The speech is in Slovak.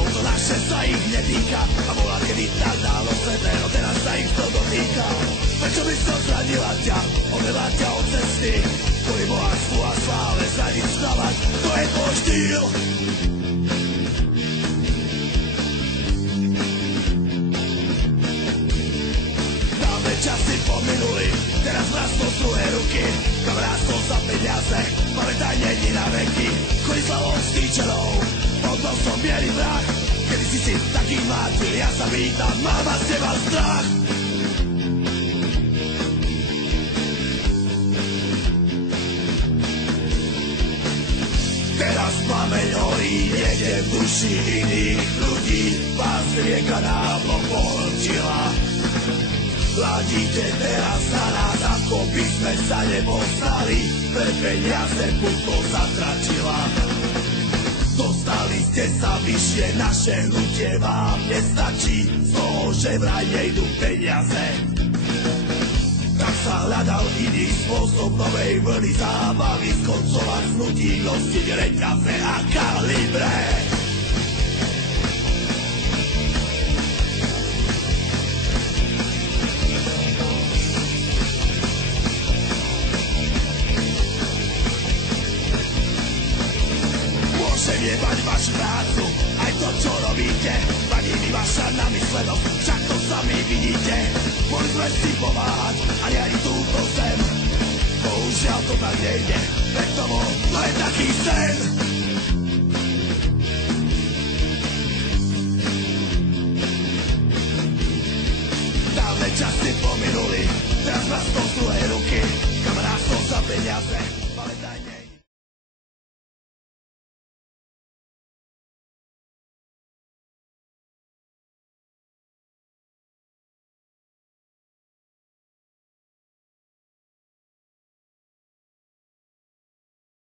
To naše sa ich netýka a bola kedy tak dávno svetého, teraz sa ich to dotýka. Prečo by som zradila ťa, odvedla ťa od cesty, kvôli bohatstvu a sláve sa nič vstávať, to je tvoj štýl. Dávne časy pominuli, teraz rastú z druhé ruky, kam rastú za peniaze, pamätaj není na veky, chodí slavou stýčenou. Potom som bielý vrah, kedy si taký mártyr, ja sa vítam, mám z teba strach. Teraz plameň horí niekde v duši iných ľudí, vás rieka nám pohltila. Hľadíte teraz na nás, ako by sme sa nepoznali, pre peniaze puto zatračila. Dostali ste sa vyššie, naše hnutie vám nestačí, z toho, že vraj nejdu peniaze. Tak sa hľadal iný spôsob novej vlny zábavy, skoncovať s hnutím, nosiť reťaze a kalibre. Môžem jebať vašu prácu, aj to, čo robíte, vadí mi vaša namyslenosť, však to sami vidíte. Mohli sme si pomáhať a riadiť túto zem, bohužiaľ to tak nejde, veď tomu to je taký sen. Dávne časy pominuli, teraz nás to z druhej ruky, kam rastol za peniaze, pamätaj,